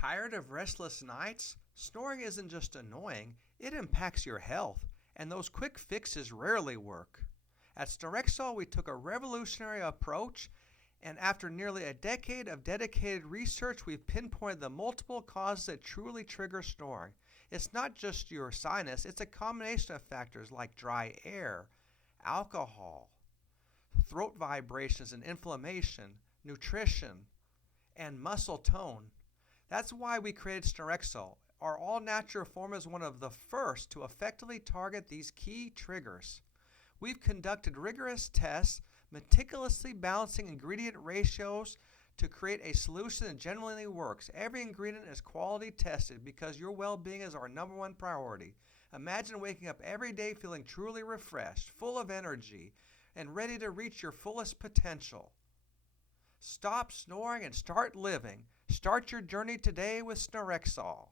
Tired of restless nights? Snoring isn't just annoying, it impacts your health, and those quick fixes rarely work. At Snorexil, we took a revolutionary approach, and after nearly a decade of dedicated research, we've pinpointed the multiple causes that truly trigger snoring. It's not just your sinus, it's a combination of factors like dry air, alcohol, throat vibrations and inflammation, nutrition, and muscle tone. That's why we created Snorexil. Our all-natural form is one of the first to effectively target these key triggers. We've conducted rigorous tests, meticulously balancing ingredient ratios to create a solution that genuinely works. Every ingredient is quality tested because your well-being is our number one priority. Imagine waking up every day feeling truly refreshed, full of energy, and ready to reach your fullest potential. Stop snoring and start living. Start your journey today with Snorexil.